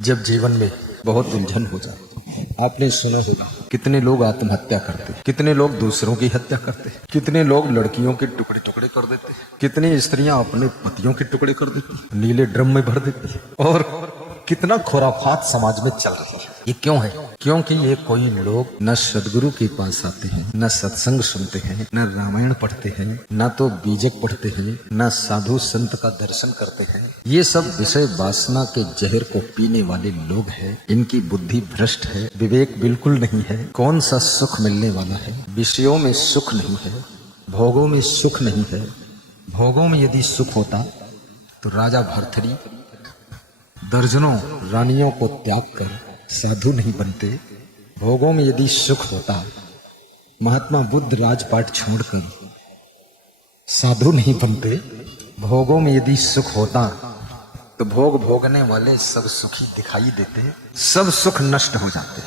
जब जीवन में बहुत उलझन हो जाए, आपने सुना होगा कितने लोग आत्महत्या करते, कितने लोग दूसरों की हत्या करते, कितने लोग लड़कियों के टुकड़े टुकड़े कर देते, कितनी स्त्रियां अपने पतियों के टुकड़े कर देती, नीले ड्रम में भर देती, और कितना खुराफात समाज में चल रही है। ये क्यों है? क्योंकि ये कोई लोग न सदगुरु के पास आते हैं, न सत्संग सुनते हैं, न रामायण पढ़ते हैं, न तो बीजक पढ़ते हैं, न साधु संत का दर्शन करते हैं। ये सब विषय वासना के जहर को पीने वाले लोग हैं। इनकी बुद्धि भ्रष्ट है, विवेक बिल्कुल नहीं है। कौन सा सुख मिलने वाला है? विषयों में सुख नहीं है, भोगों में सुख नहीं है। भोगों में यदि सुख होता तो राजा भर्तृहरि दर्जनों रानियों को त्याग कर साधु नहीं बनते। भोगों में यदि सुख होता, महात्मा बुद्ध राजपाट छोड़कर साधु नहीं बनते। भोगों में यदि सुख होता तो भोग भोगने वाले सब सुखी दिखाई देते, सब सुख नष्ट हो जाते।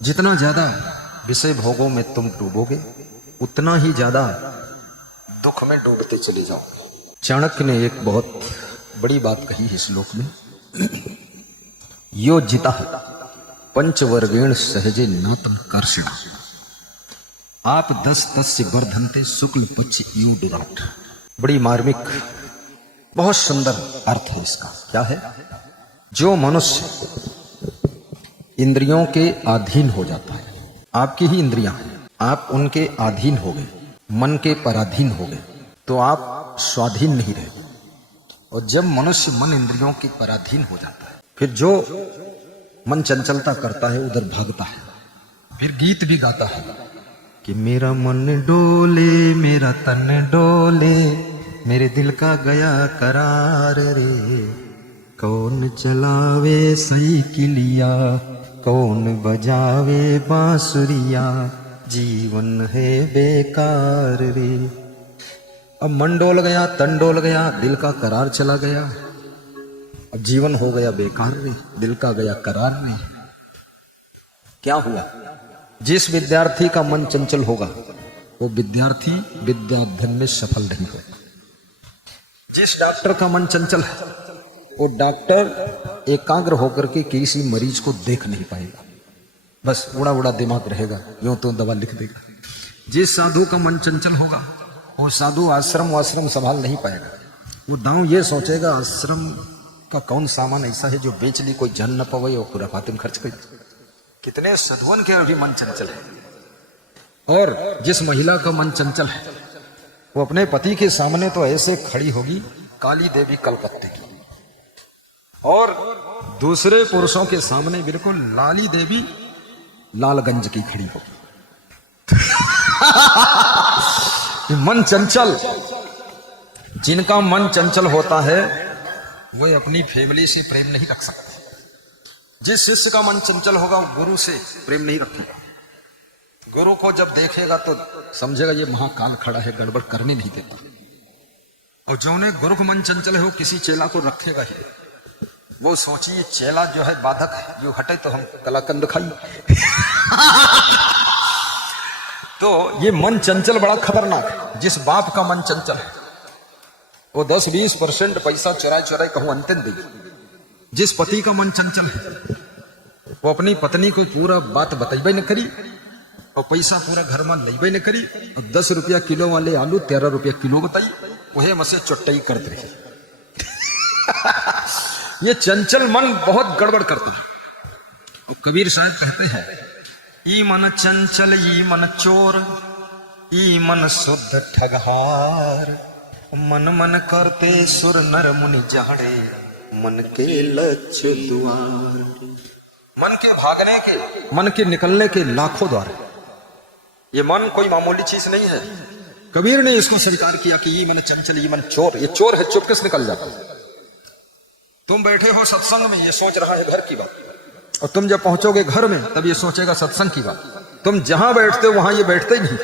जितना ज्यादा विषय भोगों में तुम डूबोगे, उतना ही ज्यादा दुख में डूबते चले जाओगे। चाणक्य ने एक बहुत बड़ी बात कही है श्लोक में, यो जिता पंचवर्गेण सहजे नातम कर्षण। आप 10 तस्य वर्धन्ते शुक्ल पक्ष यूं दुराट। बड़ी मार्मिक, बहुत सुंदर अर्थ है इसका। क्या है? जो मनुष्य इंद्रियों के अधीन हो जाता है, आपकी ही इंद्रियां हैं, आप उनके अधीन हो गए, मन के पराधीन हो गए, तो आप स्वाधीन नहीं रहे। और जब मनुष्य मन इंद्रियों के पराधीन हो जाता है, फिर जो मन चंचलता करता है उधर भागता है, फिर गीत भी गाता है कि मेरा मन डोले, मेरा तन डोले, मेरे दिल का गया करार रे। कौन चलावे साइकिलिया, कौन बजावे बांसुरिया, जीवन है बेकार रे। अब मन डोल गया, तन डोल गया, दिल का करार चला गया, अब जीवन हो गया बेकार रे, दिल का गया करार रे। क्या हुआ? जिस विद्यार्थी का मन चंचल होगा वो विद्यार्थी विद्या अध्ययन में सफल नहीं होगा। जिस डॉक्टर का मन चंचल है वो डॉक्टर एकाग्र होकर के किसी मरीज को देख नहीं पाएगा, बस उड़ा उड़ा दिमाग रहेगा, यूं तो दवा लिख देगा। जिस साधु का मन चंचल होगा वो साधु आश्रम संभाल नहीं पाएगा। वो दांव ये सोचेगा आश्रम का कौन सामान ऐसा है जो बेच ली कोई जन न पवे और पूरा फातिम खर्च कर। कितने साधुओं के अभी मन चंचल है। और जिस महिला का मन चंचल है वो अपने पति के सामने तो ऐसे खड़ी होगी काली देवी कलकत्ते की, और दूसरे पुरुषों के सामने बिल्कुल लाली देवी लालगंज की खड़ी होगी। मन चंचल, जिनका मन चंचल होता है वह अपनी फैमिली से प्रेम नहीं रख सकते। जिस शिष्य का मन चंचल होगा वो गुरु से प्रेम नहीं रखेगा। गुरु को जब देखेगा तो समझेगा ये महाकाल खड़ा है, गड़बड़ करने नहीं देता। और जो ने गुरु का मन चंचल है वो किसी चेला को रखेगा ही। वो सोचिए चेला जो है बाधक है, जो हटे तो हम कलाकंद खाई। तो ये मन चंचल बड़ा खतरनाक है। जिस बाप का मन चंचल है वो 10-20% पैसा चुराए चुराए कहूं अंतिम दे। जिस पति का मन चंचल है वो अपनी पत्नी को पूरा बात बताइबे न करी और पैसा पूरा घर में लेबे न करी, और 10 रुपया किलो वाले आलू 13 रुपया किलो बताई, वह मसे चुट्टाई करते रहे। ये चंचल मन बहुत गड़बड़ करता है। और कबीर साहब कहते हैं, ई मन चंचल ई मन चोर, ई मन शुद्ध ठगहार, मन मन करते सुर नर मुनि जाड़े, मन के लक्ष्य द्वार। मन के भागने के, मन के निकलने के लाखों द्वार। ये मन कोई मामूली चीज नहीं है। कबीर ने इसको स्वीकार किया कि ये मन चंचल ये मन चोर। ये चोर है, चुपके निकल जाता है। तुम बैठे हो सत्संग में, ये सोच रहा है घर की बात, और तुम जब पहुंचोगे घर में तब ये सोचेगा सत्संग की बात। तुम जहां बैठते हो वहां ये बैठते ही नहीं,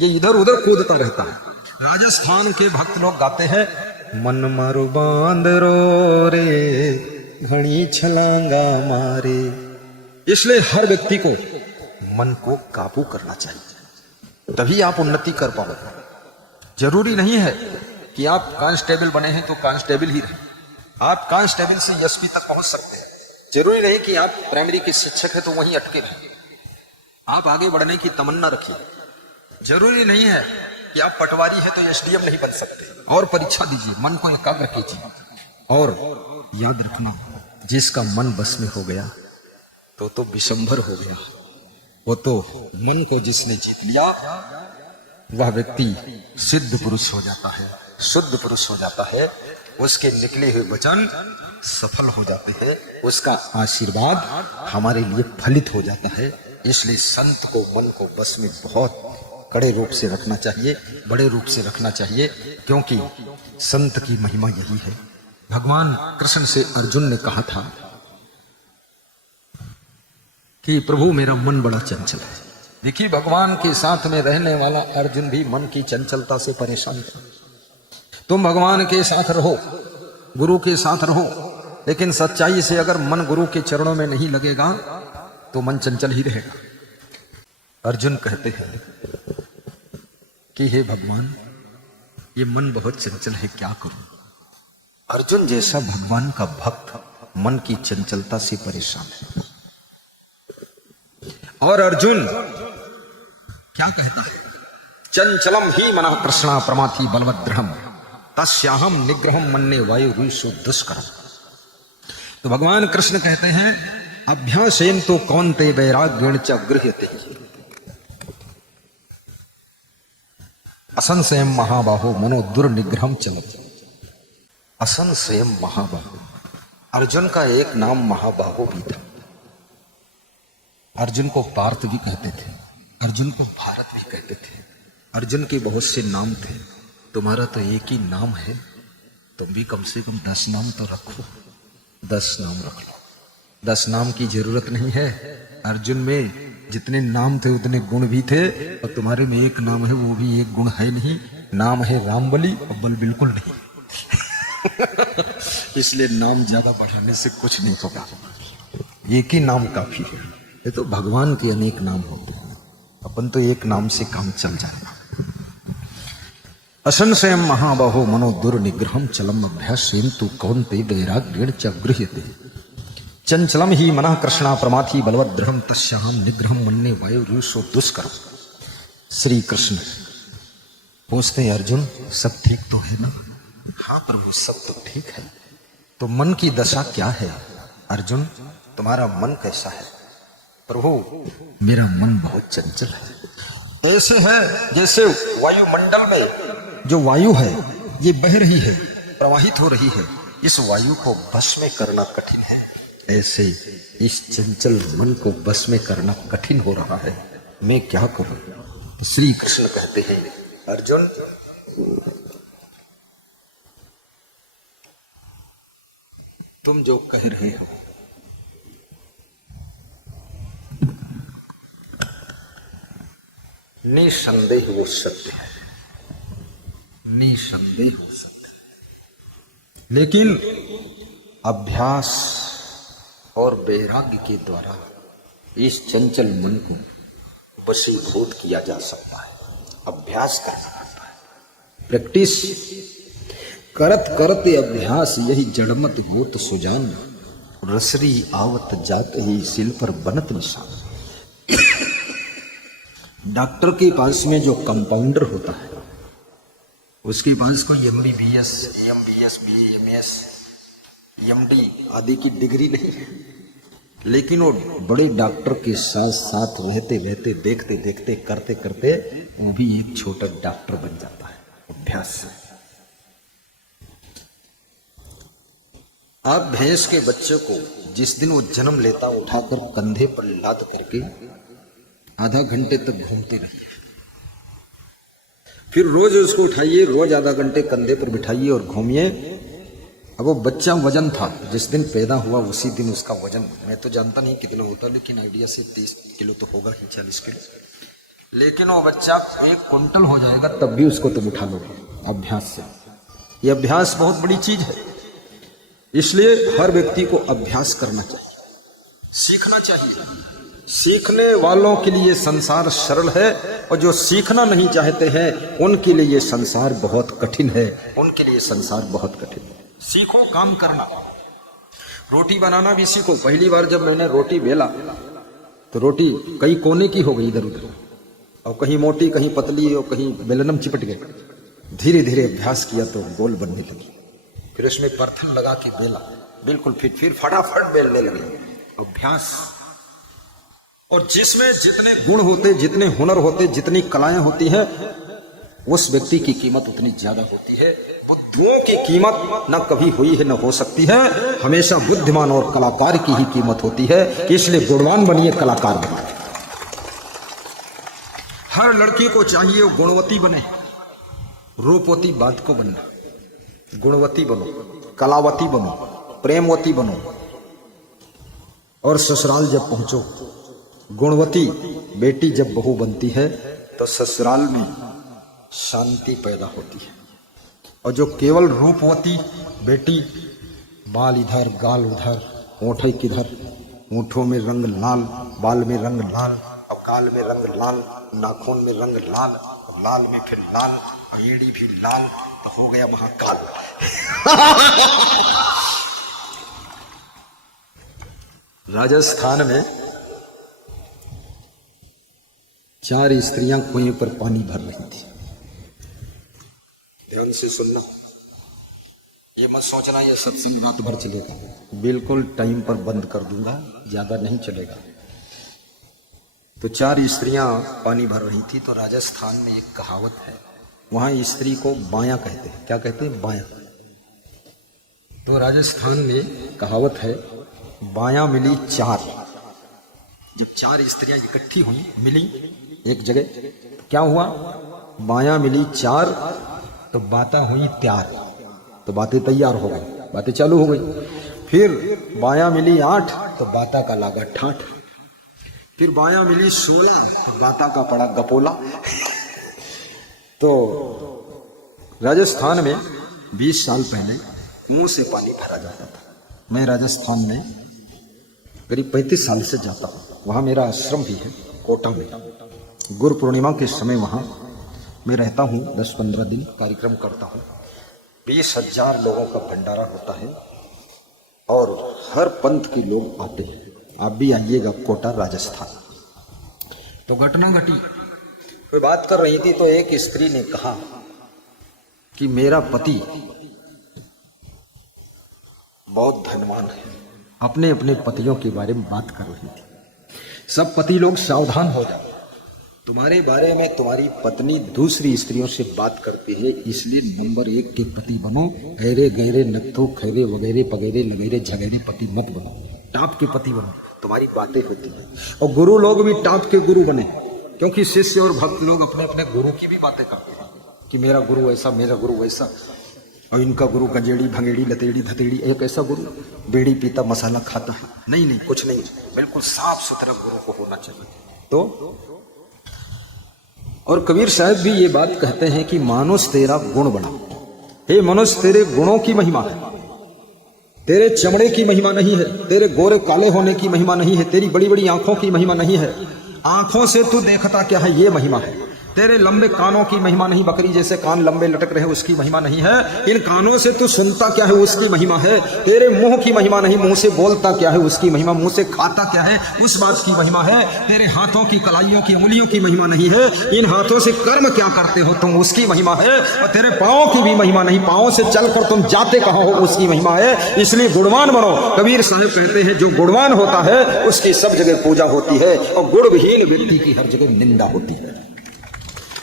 ये इधर उधर कूदता रहता है। राजस्थान के भक्त लोग गाते हैं, मन मारो बांदरो रे, घड़ी छलांगा मारे। इसलिए हर व्यक्ति को मन को काबू करना चाहिए, तभी आप उन्नति कर पाओगे। जरूरी नहीं है कि आप कांस्टेबल बने हैं तो कांस्टेबल ही रहे। आप कांस्टेबल से एसपी तक पहुंच सकते हैं। जरूरी नहीं कि आप प्राइमरी के शिक्षक है तो वहीं अटके रहें, आप आगे बढ़ने की तमन्ना रखिए। जरूरी नहीं है कि आप पटवारी है तो एसडीएम नहीं बन सकते। और परीक्षा दीजिए, मन को एकाग्र कीजिए। और याद रखना, जिसका मन बस में हो गया तो विशंभर हो गया। वो तो मन को जिसने जीत लिया वह व्यक्ति सिद्ध पुरुष हो जाता है, शुद्ध पुरुष हो जाता है। उसके निकले हुए वचन सफल हो जाते हैं, उसका आशीर्वाद हमारे लिए फलित हो जाता है। इसलिए संत को मन को बस में बहुत कड़े रूप से रखना चाहिए, बड़े रूप से रखना चाहिए, क्योंकि संत की महिमा यही है। भगवान कृष्ण से अर्जुन ने कहा था कि प्रभु मेरा मन बड़ा चंचल है। देखिए, भगवान के साथ में रहने वाला अर्जुन भी मन की चंचलता से परेशान था। तुम भगवान के साथ रहो, गुरु के साथ रहो, लेकिन सच्चाई से अगर मन गुरु के चरणों में नहीं लगेगा तो मन चंचल ही रहेगा। अर्जुन कहते हैं कि हे भगवान, ये मन बहुत चंचल है, क्या करूं। अर्जुन जैसा भगवान का भक्त मन की चंचलता से परेशान है। और अर्जुन क्या कहता है, चंचलम ही मनः कृष्णा प्रमाथि बलवद्रहम तस्याहम निग्रहम मन्ने वायुरीशु दुष्करम। तो भगवान कृष्ण कहते हैं, अभ्यासेन तो कौन्ते वैराग्येण च गृह्यते असंशयम महाबाहो मनो दुर्निग्रहम चलत। असंशयम महाबाहो, अर्जुन का एक नाम महाबाहो भी था। अर्जुन को पार्थ भी कहते थे, अर्जुन को भारत भी कहते थे। अर्जुन के बहुत से नाम थे, तुम्हारा तो एक ही नाम है, तुम भी कम से कम 10 नाम तो रखो। 10 नाम रख लो, 10 नाम की जरूरत नहीं है। अर्जुन में जितने नाम थे उतने गुण भी थे, और तुम्हारे में एक नाम है, वो भी एक गुण है नहीं। नाम है रामबली और बल बिल्कुल नहीं। इसलिए नाम ज्यादा बढ़ाने से कुछ नहीं होगा, एक ही नाम काफी है। ये तो भगवान के अनेक नाम होते हैं, अपन तो एक नाम से काम चल जाएगा। असंशयम महाबाहो मनो दुर्निग्रहम चलम अभ्यासेन तु कौन्ते वैराग्येण च गृह्यते चंचलम ही मनः कृष्णा प्रमाथि बलवद्रहम तस्याहम निग्रहम मन्ने वायुरीशु दुष्करम। श्री कृष्ण पूछते हैं, अर्जुन सब ठीक तो है ना? हाँ प्रभु, सब तो ठीक है। तो मन की दशा क्या है? अर्जुन तुम्हारा मन कैसा है? प्रभु मेरा मन बहुत चंचल है। ऐसे है जैसे वायुमंडल में जो वायु है ये बह रही है, प्रवाहित हो रही है, इस वायु को बस में करना कठिन है। ऐसे इस चंचल मन को बस में करना कठिन हो रहा है, मैं क्या करूं? श्री कृष्ण कहते हैं, अर्जुन तुम जो कह रहे हो निसंदेह वो सत्य है, निसंदेह वो सत्य है। लेकिन अभ्यास और वैराग्य के द्वारा इस चंचल मन को वशीभूत किया जा सकता है। अभ्यास करना पड़ता है, प्रैक्टिस करत करते अभ्यास यही जड़मत होत सुजान रसरी आवत जात ही सिल पर बनत निशान। डॉक्टर के पास में जो कंपाउंडर होता है उसके पास कोई MBBS, AMBS, BAMS, MD आदि की डिग्री नहीं है, लेकिन वो बड़े डॉक्टर के साथ साथ रहते रहते देखते देखते करते करते वो भी एक छोटा डॉक्टर बन जाता है अभ्यास से। आप भैंस के बच्चे को जिस दिन वो जन्म लेता उठाकर कंधे पर लाद करके आधा घंटे तक घूमते रहिए, फिर रोज उसको उठाइए, रोज आधा घंटे कंधे पर बिठाइए और घूमिए। अब वो बच्चा वजन था, जिस दिन पैदा हुआ उसी दिन उसका वजन, मैं तो जानता नहीं कितना होता, लेकिन आइडिया से 30 किलो तो होगा ही, 40 किलो। लेकिन वो बच्चा 1 क्विंटल हो जाएगा तब भी उसको तुम उठा लोगे अभ्यास से। ये अभ्यास बहुत बड़ी चीज है, इसलिए हर व्यक्ति को अभ्यास करना चाहिए, सीखना चाहिए। सीखने वालों के लिए संसार सरल है, और जो सीखना नहीं चाहते हैं उनके लिए संसार बहुत कठिन है, उनके लिए संसार बहुत कठिन है। सीखो काम करना। रोटी बनाना भी सीखो। पहली बार जब मैंने रोटी बेला तो रोटी कई कोने की हो गई इधर उधर, और कहीं मोटी कहीं पतली और कहीं बेलनम चिपट गए। धीरे धीरे अभ्यास किया तो गोल बनने लगी। फिर उसमें परथन लगा के बेला, बिल्कुल फिर फटाफट बेलने लगे। अभ्यास। और जिसमें जितने गुण होते, जितने हुनर होते, जितनी कलाएं होती हैं, उस व्यक्ति की कीमत उतनी ज्यादा होती है। बुद्धुओं की कीमत न कभी हुई है न हो सकती है। हमेशा बुद्धिमान और कलाकार की ही कीमत होती है। इसलिए गुणवान बनिए, कलाकार बनिए। हर लड़की को चाहिए वो गुणवती बने। रूपवती बात को बनना, गुणवती बनो, कलावती बनो, प्रेमवती बनो। और ससुराल जब पहुंचो, गुणवती बेटी जब बहू बनती है तो ससुराल में शांति पैदा होती है। और जो केवल रूपवती बेटी, बाल इधर गाल उधर, होंठ किधर, होंठों में रंग लाल, बाल में रंग लाल, और गाल में रंग लाल, नाखून में रंग लाल, लाल में फिर लाल, एड़ी भी लाल, तो हो गया महाकाल। राजस्थान में 4 स्त्रियां कुएं पर पानी भर रही थी। ध्यान से सुनना, ये मत सोचना ये सत्संग रात भर चलेगा। बिल्कुल टाइम पर बंद कर दूंगा, ज्यादा नहीं चलेगा। तो 4 स्त्रियां पानी भर रही थी। तो राजस्थान में एक कहावत है, वहां स्त्री को बायां कहते हैं। क्या कहते हैं? बायां। तो राजस्थान में कहावत है, बायां मिली 4। जब 4 स्त्रियां इकट्ठी हुई, मिली एक जगह, तो क्या हुआ? बायां मिली 4 तो बातें हुई तैयार, तो बातें तैयार हो गई, बातें चालू हो गई। फिर बायां मिली 8 तो बाता का लागा ठाठ। फिर बायां मिली 16 तो बाता का पड़ा गपोला। तो राजस्थान में 20 साल पहले कुओं से पानी भरा जाता था। मैं राजस्थान में करीब 35 साल से जाता हूँ। वहाँ मेरा आश्रम भी है कोटा में। गुरु पूर्णिमा के समय वहाँ मैं रहता हूँ, 10-15 दिन कार्यक्रम करता हूँ। 20,000 लोगों का भंडारा होता है और हर पंथ के लोग आते हैं। आप भी आइएगा कोटा राजस्थान। तो घटना घटी, कोई बात कर रही थी तो एक स्त्री ने कहा कि मेरा पति बहुत धनवान है। अपने अपने पतियों के बारे में बात कर रही थी। सब पति लोग सावधान हो जाओ, तुम्हारे बारे में तुम्हारी पत्नी दूसरी स्त्रियों से बात करती है, इसलिए नंबर 1 के पति बनो। ऐरे गहरे नत्थो खैरे वगैरह पगैरे लगैरे झगैरे पति मत बनो, टाप के पति बनो। तुम्हारी बातें होती हैं। और गुरु लोग भी टाप के गुरु बने, क्योंकि शिष्य और भक्त लोग अपने अपने गुरु की भी बातें करते हैं कि मेरा गुरु ऐसा, मेरा गुरु वैसा, और इनका गुरु गंजेड़ी भंगेड़ी लतेड़ी धतेड़ी, एक ऐसा गुरु बेड़ी पीता मसाला खाता है। नहीं नहीं, कुछ नहीं, बिल्कुल साफ सुथरा गुरु को होना चाहिए। तो और कबीर साहब भी ये बात कहते हैं कि मानुष तेरा गुण बना। हे मनुष्य, तेरे गुणों की महिमा है, तेरे चमड़े की महिमा नहीं है, तेरे गोरे काले होने की महिमा नहीं है, तेरी बड़ी बड़ी आंखों की महिमा नहीं है। आंखों से तू देखता क्या है, ये महिमा है। तेरे लंबे कानों की महिमा नहीं, बकरी जैसे कान लंबे लटक रहे उसकी महिमा नहीं है। इन कानों से तू सुनता क्या है, उसकी महिमा है। तेरे मुंह की महिमा नहीं, मुंह से बोलता क्या है उसकी महिमा, मुंह से खाता क्या है उस बात की महिमा है। तेरे हाथों की कलाइयों की उंगलियों की महिमा नहीं है, इन हाथों से कर्म क्या करते हो तुम उसकी महिमा है। और तेरे पाँव की भी महिमा नहीं, पाँव से चलकर तुम जाते कहाँ हो उसकी महिमा है। इसलिए गुणवान बनो। कबीर साहब कहते हैं जो गुणवान होता है उसकी सब जगह पूजा होती है, और गुणविहीन व्यक्ति की हर जगह निंदा होती है।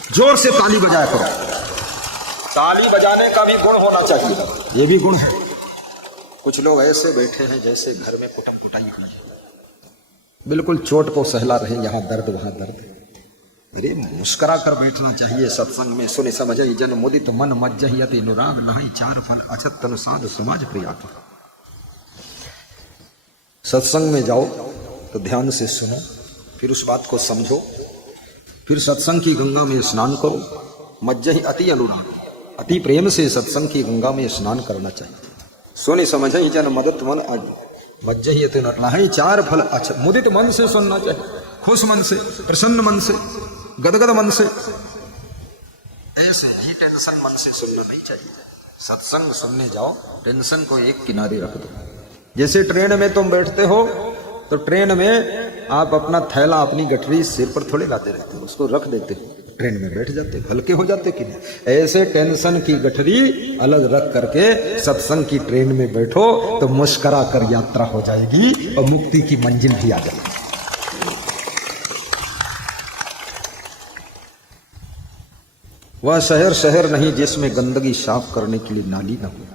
जोर से ताली बजाया करो। ताली बजाने का भी गुण होना चाहिए, ये भी गुण है। कुछ लोग ऐसे बैठे हैं जैसे घर में कुटम कुटाई हो है, बिल्कुल चोट को सहला रहे, यहाँ दर्द वहां दर्द। अरे मुस्करा कर बैठना चाहिए सत्संग में। सुनि समझई जन मुदित मन मज्जहि अति अनुराग लहई, 4 फल अछत तनु साध समाज प्रिया। सत्संग में जाओ तो ध्यान से सुनो, फिर उस बात को समझो, फिर सत्संग की गंगा में स्नान करो। मज्जहि अति अनुराग, अति प्रेम से सत्संग की गंगा में स्नान करना चाहिए। सुनि समझई जन मदत मन मज्जहि अति अनुराग, 4 फल अच्छा। मुदित मन से सुनना चाहिए, खुश मन से, प्रसन्न मन से, गदगद मन से। ऐसे ही टेंशन मन से सुनना नहीं चाहिए। सत्संग सुनने जाओ, टेंशन को एक किनारे रख दो, जैसे ट्रेन में तुम बैठते हो तो ट्रेन में आप अपना थैला अपनी गठरी सिर पर थोड़े लाते रहते हो, उसको रख देते हो, ट्रेन में बैठ जाते हो, हल्के हो जाते कि नहीं। ऐसे टेंशन की गठरी अलग रख करके सत्संग की ट्रेन में बैठो तो मुस्कुरा कर यात्रा हो जाएगी और मुक्ति की मंजिल भी आ जाएगी। वह शहर शहर नहीं जिसमें गंदगी साफ करने के लिए नाली न हो,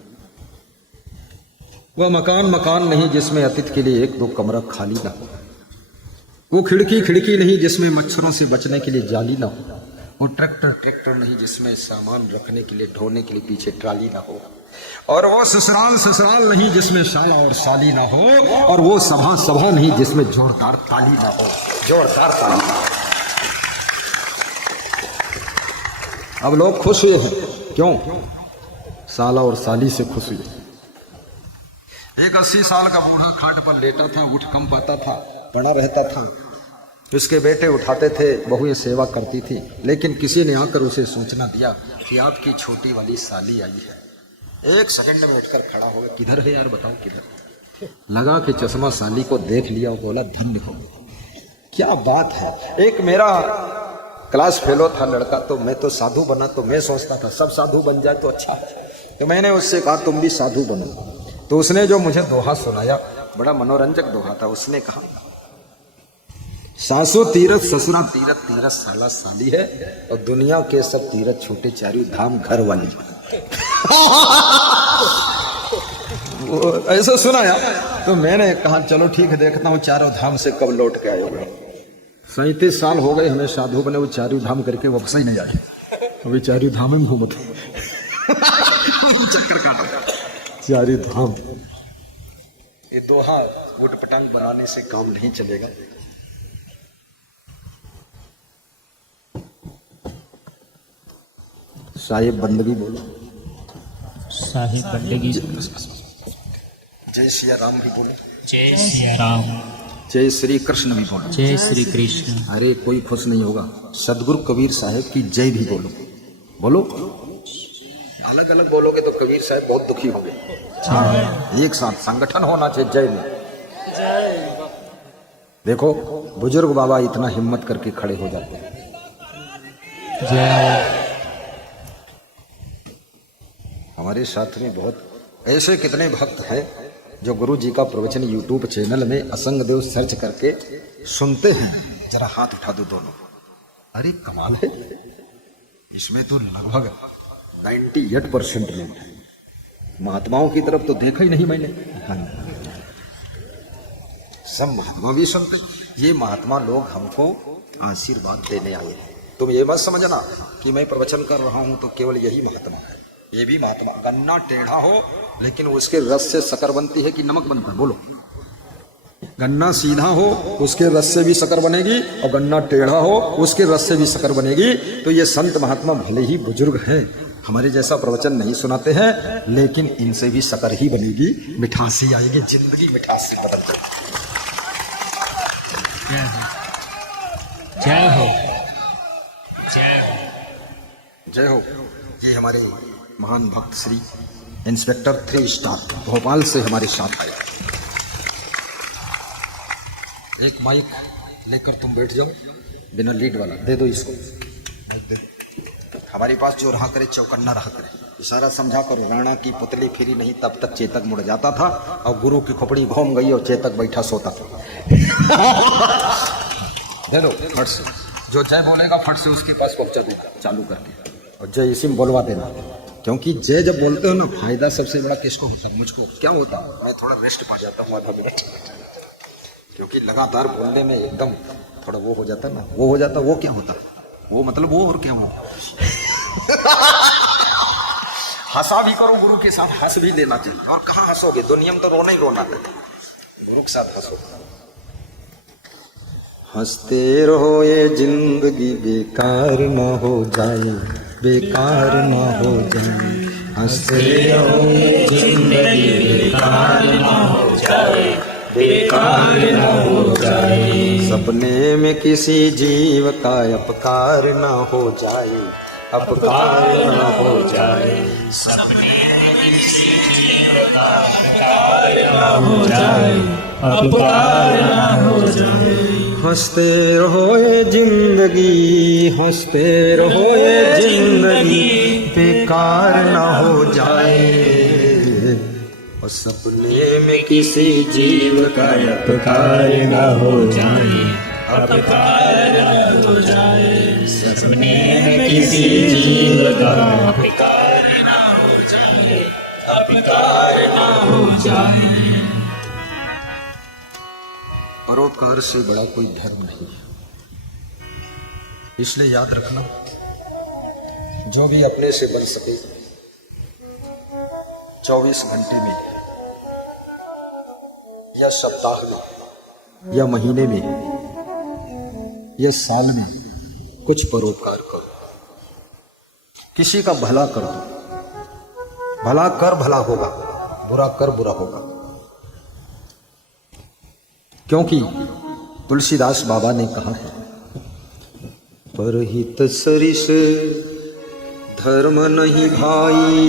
वह मकान मकान नहीं जिसमें अतिथि के लिए एक दो कमरा खाली ना हो, वो खिड़की खिड़की नहीं जिसमें मच्छरों से बचने के लिए जाली ना हो, वो ट्रैक्टर ट्रैक्टर नहीं जिसमें सामान रखने के लिए ढोने के लिए पीछे ट्राली ना हो, और वो ससुराल ससुराल नहीं जिसमें शाला और साली ना हो, और वो सभा सभा नहीं जिसमें जोरदार ताली ना हो, जोरदार ताली ना हो। अब लोग खुश हुए हैं, क्यों? साला और साली से खुश हुए। एक 80 साल का बूढ़ा खाट पर लेटा था, उठ कम पाता था, बड़ा रहता था, उसके बेटे उठाते थे, बहुएं सेवा करती थी, लेकिन किसी ने आकर उसे सूचना दिया कि आपकी छोटी वाली साली आई है। एक सेकंड में उठकर खड़ा हो गया, किधर है यार, बताओ किधर? लगा कि चश्मा साली को देख लिया और बोला धन्य हो। क्या बात है। एक मेरा क्लास फेलो था लड़का, तो मैं तो साधु बना, तो मैं सोचता था सब साधु बन जाए तो अच्छा है, तो मैंने उससे कहा तुम भी साधु बनो। तो उसने जो मुझे दोहा सुनाया, बड़ा मनोरंजक दोहा था। उसने कहा सासु तीरथ ससुरा तीरथ, तीरथ साला साली है, और दुनिया के सब तीरथ छोटे चारों धाम घर वाली। ऐसा सुनाया तो मैंने कहा चलो ठीक है, देखता हूँ चारों धाम से कब लौट के आए। 37 साल हो गए हमें साधु बने, वो चारों धाम करके वापस ही नहीं आए, अभी चारों धाम में घूमते चक्कर काट चारों धाम। ये दोहा वोट पटांग बनाने से काम नहीं चलेगा। साहिब बंदगी बोलो, साहिब बंदगी। जय सिया राम भी बोलो, जय सिया राम। जय श्री कृष्ण भी बोलो, जय श्री कृष्ण। अरे कोई खुश नहीं होगा। सदगुरु कबीर साहब की जय भी बोलो, बोलो। अलग अलग बोलोगे तो कबीर साहब बहुत दुखी होंगे। एक साथ संगठन होना चाहिए जय में। देखो बुजुर्ग बाबा इतना हिम्मत करके खड़े हो जाते हैं। जय। हमारे साथ में बहुत ऐसे कितने भक्त हैं जो गुरु जी का प्रवचन यूट्यूब चैनल में असंग देव सर्च करके सुनते हैं। जरा हाथ उठा दो दोनों। अरे कमाल है, इसमें तो लगभग 98% लोग हैं। महात्माओं की तरफ तो देखा ही नहीं मैंने। सब महात्मा भी सुनते। ये महात्मा लोग हमको आशीर्वाद देने आए हैं। तुम ये मत समझना कि मैं प्रवचन कर रहा हूं तो केवल यही महात्मा है। ये भी महात्मा, गन्ना टेढ़ा हो लेकिन उसके रस से शक्कर बनती है कि नमक बनता है? बोलो। गन्ना सीधा हो उसके रस से भी शक्कर बनेगी, और गन्ना टेढ़ा हो उसके रस से भी शक्कर बनेगी। तो ये संत महात्मा भले ही बुजुर्ग हैं, हमारे जैसा प्रवचन नहीं सुनाते हैं, लेकिन इनसे भी शक्कर ही बनेगी, मिठास ही आएगी, जिंदगी मिठास से बदल जाएगी। जय हो, जय हो, जय हो। ये हमारे महान भक्त श्री इंस्पेक्टर 3 स्टार भोपाल से हमारे साथ आए। एक माइक लेकर तुम बैठ जाओ, बिना लीड वाला दे दो इसको। दे दो। हमारे पास जो रहा करे चौकन्ना रहा करे, इशारा समझा करो। राणा की पुतली फिरी नहीं तब तक चेतक मुड़ जाता था, और गुरु की खोपड़ी घूम गई और चेतक बैठा सोता था। दे दो फट से, जो जय बोलेगा फट से उसके पास पहुंचा देना चालू करके, और जय इसी बोलवा देना। क्योंकि जय जब बोलते हो ना, फायदा सबसे बड़ा किसको होता है? मुझको। क्या होता है? मैं थोड़ा रेस्ट पा जाता हूँ आधा मिनट, क्योंकि लगातार बोलने में एकदम थोड़ा वो हो जाता ना, वो हो जाता। वो क्या होता? वो मतलब वो और क्या हो। हंसा भी करो गुरु के साथ, हंस भी लेना चाहिए। और कहाँ हंसोगे? दुनिया में तो रोना ही रोना है, गुरु के साथ हंसो। हंसते रहो ये जिंदगी बेकार ना हो जाए, बेकार ना हो जाए। हंसते रहो ये जिंदगी बेकार ना हो जाए, बेकार ना हो जाए। सपने में किसी जीव का अपकार ना हो जाए, अपकार न हो जाए। सपने में किसी जीव का अपकार न हो जाए, अपकार न हो जाए। हंसते रहो ये जिंदगी, हंसते रहो ये जिंदगी, बेकार न हो जाए। और सपने में किसी जीव का अपकार न हो जाए, अपकार न हो जाए। सपने में किसी जीव का अपकार न हो जाए, अपकार न हो जाए। परोपकार से बड़ा कोई धर्म नहीं है। इसलिए याद रखना, जो भी अपने से बन सके 24 घंटे में या सप्ताह में या महीने में या साल में कुछ परोपकार करो, किसी का भला कर दो। भला कर भला होगा, बुरा कर बुरा होगा। क्योंकि तुलसीदास बाबा ने कहा है, परहित सरिस धर्म नहीं भाई,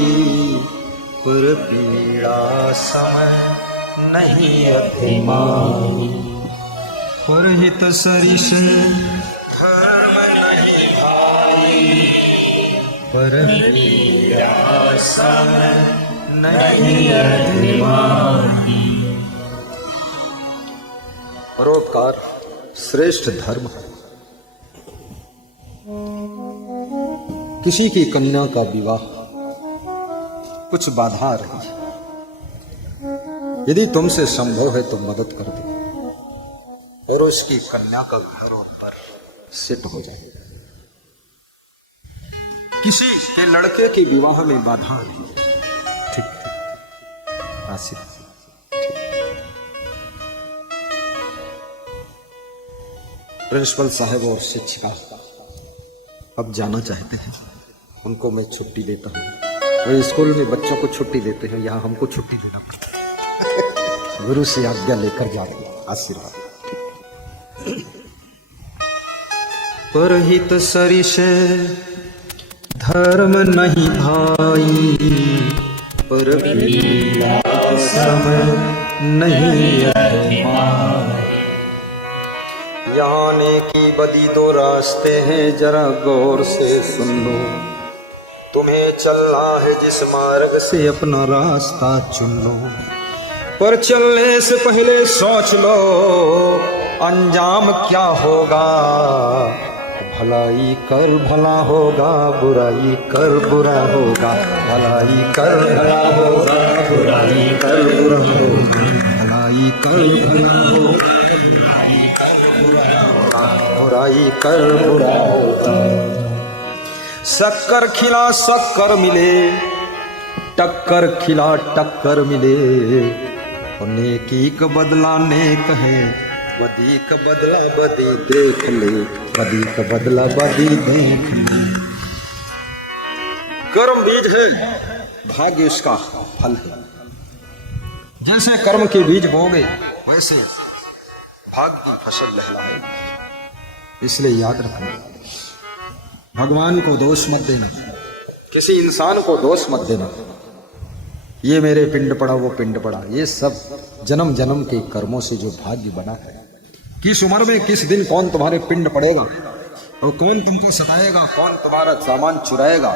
पर पीड़ा समय नहीं अभिमानी। परहित सरिस धर्म नहीं भाई, पर पीड़ा समय नहीं अभिमानी। परोपकार श्रेष्ठ धर्म है। किसी की कन्या का विवाह कुछ बाधा आ रही है, यदि तुमसे संभव है तो मदद कर दो और उसकी कन्या का घर और पर सेट हो जाए। किसी के लड़के के विवाह में बाधा आ रही है, ठीक आसिफ प्रिंसिपल साहब और शिक्षिका अब जाना चाहते हैं, उनको मैं छुट्टी देता हूँ। और स्कूल में बच्चों को छुट्टी देते हैं, यहाँ हमको छुट्टी देना पड़ता है। गुरु से आज्ञा लेकर जा रहे हैं, आशीर्वाद। परहित सरिस धर्म नहीं भाई, पर पीड़ा समय नहीं अभिमानी। यहाँ नेकी बदी दो रास्ते हैं, जरा गौर से सुन लो। तुम्हें चलना है जिस मार्ग से, अपना रास्ता चुन लो। पर चलने से पहले सोच लो अंजाम क्या होगा। भलाई कर भला होगा, बुराई कर बुरा होगा। भलाई कर भला होगा, बुराई कर बुरा होगा। भलाई कर भला होगा, बुराई कर बुरा होगा। शक्कर खिला शक्कर मिले, टक्कर खिला टक्कर मिले। और नेकी का बदला नेक है, बदी का बदला बदी देख ले। बदी का बदला बदी देख ले। कर्म बीज है, भाग्य उसका फल है। जैसे कर्म के बीज बोगे वैसे भाग्य की फसल लहलाएगी। इसलिए याद रखना, भगवान को दोष मत देना, किसी इंसान को दोष मत देना। ये मेरे पिंड पड़ा, वो पिंड पड़ा, ये सब जन्म जन्म के कर्मों से जो भाग्य बना है। किस उम्र में किस दिन कौन तुम्हारे पिंड पड़ेगा और कौन तुमको सताएगा, कौन तुम्हारा सामान चुराएगा,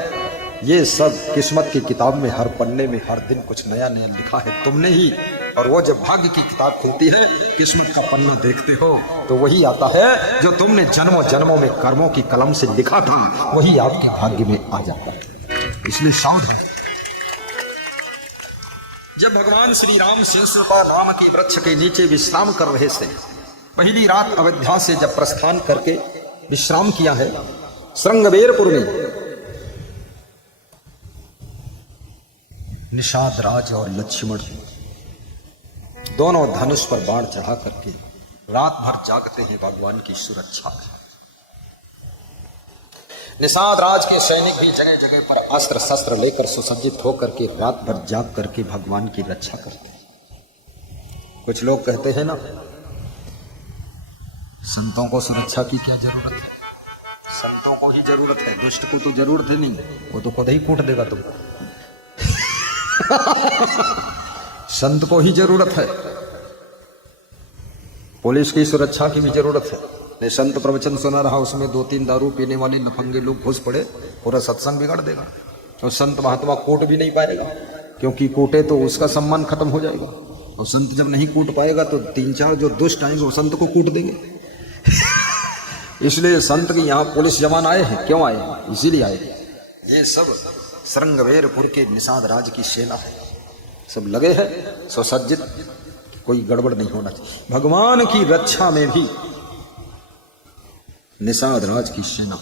ये सब किस्मत की किताब में हर पन्ने में हर दिन कुछ नया नया लिखा है तुमने ही। और वो जब भाग्य की किताब खुलती है, किस्मत का पन्ना देखते हो तो वही आता है जो तुमने जन्मों जन्मों में कर्मों की कलम से लिखा था, वही आपके भाग्य में आ जाता है। इसलिए सावधान। जब भगवान श्री राम शेषनाग नाम के वृक्ष के नीचे विश्राम कर रहे थे, पहली रात अयोध्या से जब प्रस्थान करके विश्राम किया है श्रृंगबेरपुर में, निषाद राज और लक्ष्मण दोनों धनुष पर बाण चढ़ा करके रात भर जागते हैं भगवान की सुरक्षा में। निषाद राज के सैनिक भी जगह जगह पर अस्त्र शस्त्र लेकर सुसज्जित होकर के रात भर जाग करके भगवान की रक्षा करते हैं। कुछ लोग कहते हैं ना, संतों को सुरक्षा की क्या जरूरत है, संतों को ही जरूरत है, दुष्ट को तो जरूरत है नहीं, वो तो खुद ही कूट देगा तुमको। संत को ही जरूरत है, पुलिस की सुरक्षा की भी जरूरत है। ने संत प्रवचन सुना रहा, उसमें 2-3 दारू पीने वाले नफंगे लोग घुस पड़े, पूरा सत्संग बिगाड़ देगा। और संत महात्मा कूट भी नहीं पाएगा, क्योंकि कूटे तो उसका सम्मान खत्म हो जाएगा। और संत जब नहीं कूट पाएगा तो 3-4 जो दुष्ट आएंगे वो संत को कूट देंगे। इसलिए संत के यहाँ पुलिस जवान आए हैं। क्यों आए हैं? इसीलिए आए हैं। ये सब श्रृंगवेरपुर के निषाद राज की सेना है, सब लगे हैं सुसज्जित, कोई गड़बड़ नहीं होना चाहिए। भगवान की रक्षा में भी निषाद राज की सेना।